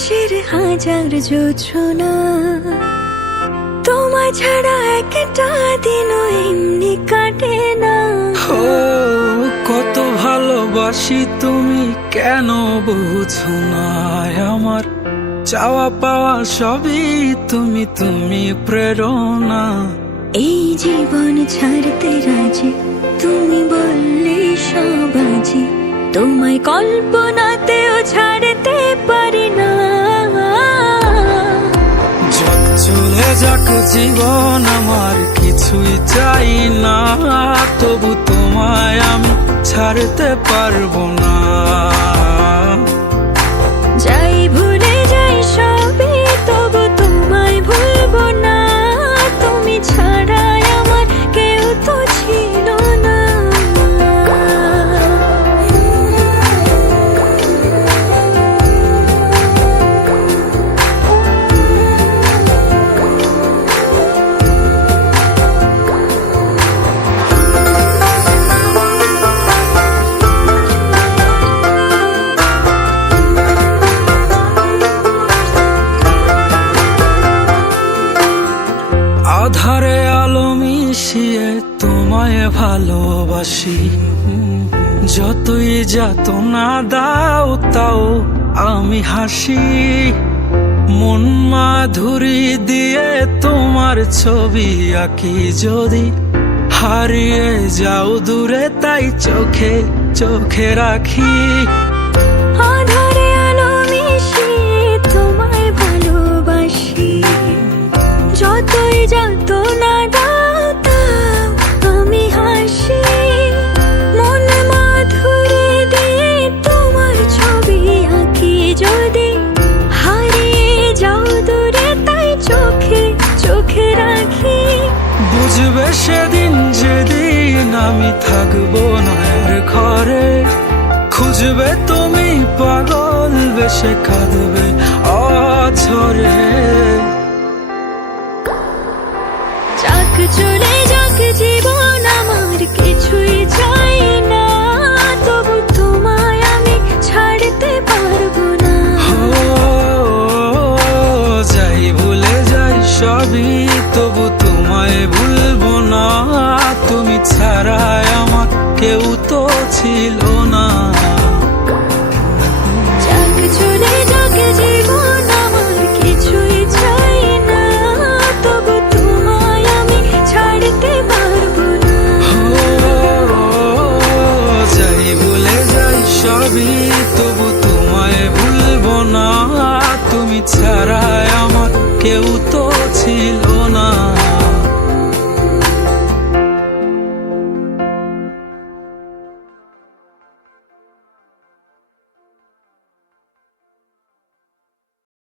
আকাশের হাজার জোছনা, তোমায় ছাড়া একটা দিনও এমনি কাটে না। ও কত ভালোবাসি তুমি কেন বুঝো না, আমার চাওয়া পাওয়া সবই তুমি, তুমি প্রেরণা। এই জীবন ছাড়তে রাজি, তুমি বললে সব আজি, তোমায় কল্পনাতেও ছাড়তে পারি না। যাক চলে যাক জীবন আমার কিছুই চাই না, তবু তোমায় আমি ছাড়তে পারবো না। যাই ভুলে যাই সবই তবু তোমায় ভুলবো না, তুমি ছাড়া আমার কেউ তো ছিল না। আধারে আলো মিশিয়ে তোমায় ভালোবাসি, যতই যাতনা দাও তাও আমি হাসি। মন মাধুরী দিয়ে তোমার ছবি আঁকি, যদি হারিয়ে যাও দূরে তাই চোখে চোখে রাখি। আধারে আলো মিশিয়ে তোমায় ভালোবাসি, যতই যাতনা দাও তাও আমি হাসি। মন মাধুরী দিয়ে তোমার ছবি আঁকি, যদি হারিয়ে যাও দূরে তাই চোখে চোখে রাখি। বুঝবে সেদিন যেদিন আমি থাকবো না আর ঘরে, খুঁজবে তুমি পাগল বেশে কাঁদবে অঝরে। যাক চলে যাক জীবন আমার কিছুই চাই না, তবু তোমায় আমি ছাড়তে পারবো না। যাই ভুলে যাই সবই তবু তোমায় ভুলবো না, তুমি ছাড়া আমার কেউ তো ছিল না। যাক চলে যাক জীবন আমার কিছুই চাই না, তবু তোমায় আমি ছাড়তে পারবো না। যাই ভুলে যাই সবই তবু তোমায় ভুলবো না, তুমি ছাড়া আমার কেউ তো